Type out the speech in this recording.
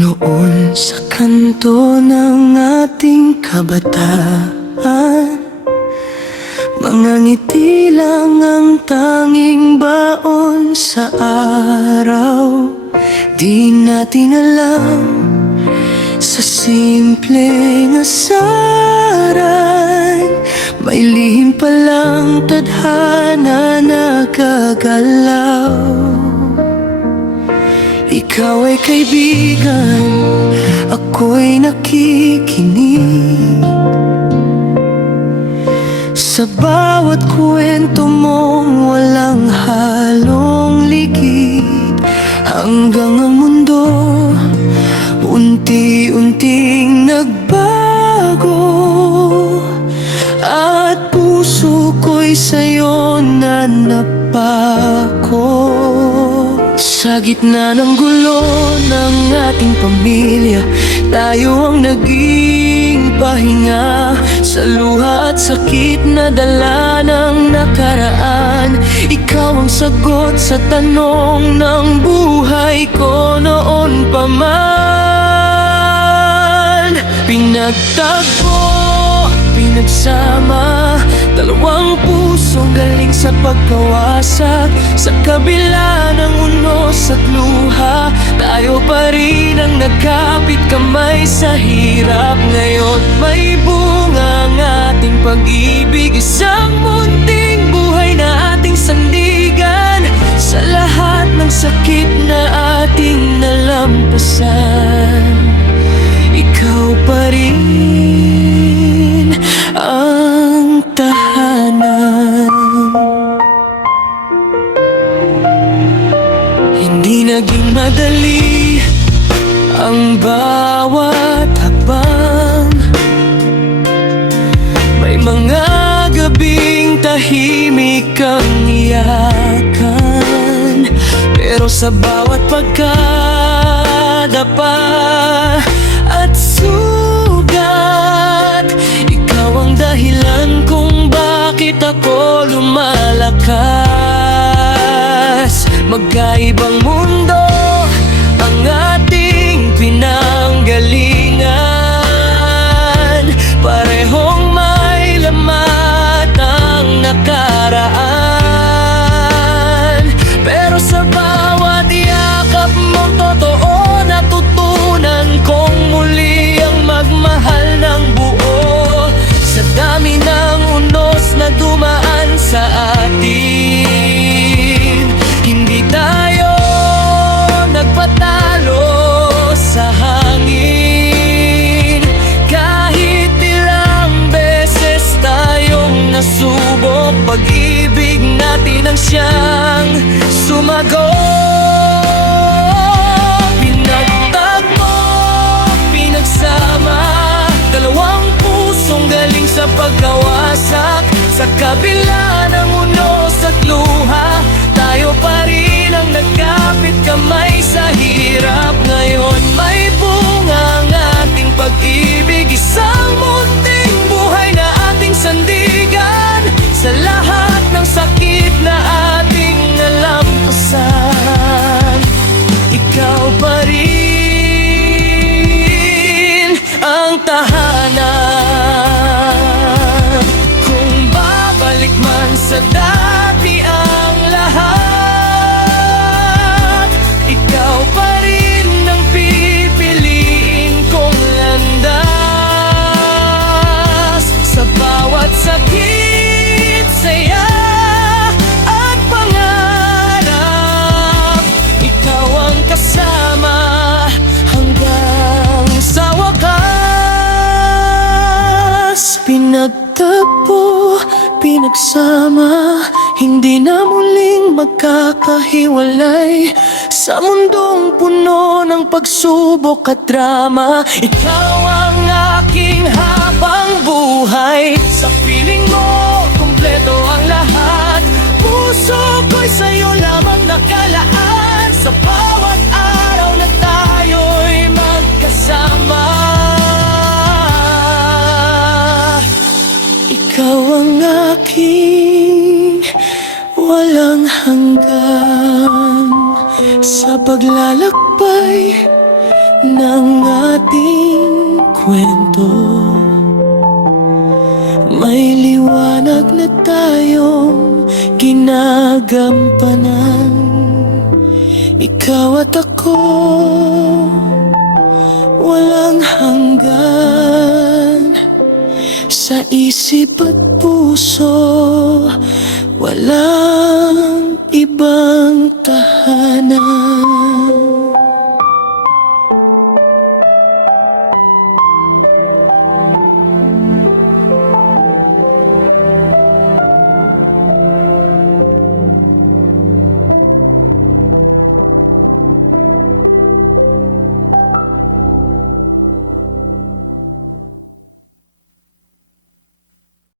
Noon sa kanto ng ating kabataan, mga ngiti lang ang tanging baon sa araw. Di natin alam, sa simpleng asaran, may lihim palang tadhana na gagalaw. Ikaw ay kaibigan, ako'y nakikinig sa bawat kwento mong walang halong ligid. Hanggang ang mundo unti-unting nagbago, at puso ko'y sa'yo na napako. Sa gitna ng gulo ng ating pamilya, tayo ang naging pahinga sa luha at sakit na dala ng nakaraan. Ikaw ang sagot sa tanong ng buhay ko noon pa man. Pinagtagpo, pinagsama, dalawang pusong galing sa pagkawasak. Sa kabila ng unos at luha, tayo pa rin ang nagkapit kamay sa hirap. Ngayon may bunga ang ating pag-ibig, isang munting buhay na ating sandigan. Sa lahat ng sakit na ating nalampasan, ikaw pa rin ang tahanan. Hindi naging madali ang bawat hakbang. May mga gabing tahimik kang iyakan, pero sa bawat pagkadapa at sugat, ikaw ang dahilan kung bakit ako lumalakas. Magkaibang mundo ang ating pinanggalingan, parehong may lamat ang nakaraan. Pero sa bawat yakap mong totoo, natutunan kong muli ang magmahal ng buo. Sa dami ng unos na dumaan sa atin, hindi tayo nagpatalo sa hangin. Kahit ilang beses tayong nasubok, pag-ibig natin ang siyang sumagot. Pinagtagpo, pinagsama, dalawang pusong galing sa pagkawasak. Sa kabila ng unos at luha, tayo pa rin ang nagkapit kamay sa hirap. Ngayon may bunga ang ating pag-ibig, isang munting buhay na ating sandigan. Sa lahat ng sakit na ating nalampasan, ikaw pa rin ang tahanan. Kung babalik man sa dati ang lahat, ikaw pa rin ang pipiliin kong landas. Sa bawat sakit, saya at pangarap, ikaw ang kasama hanggang sa wakas. Pinagtagpo, pinagsama, hindi na muling magkakahiwalay. Sa mundong puno ng pagsubok at drama, ikaw ang aking habang buhay. Sa piling mo, kumpleto ang lahat. Puso ko'y sa'yo lamang nakalaan. Sa bawat araw na tayo'y magkasama, ikaw ang aking walang hanggan. Sa paglalakbay ng ating kwento. May liwanag na tayong ginagampanan, ikaw at ako, walang hanggan. Sa isip at puso, walang ibang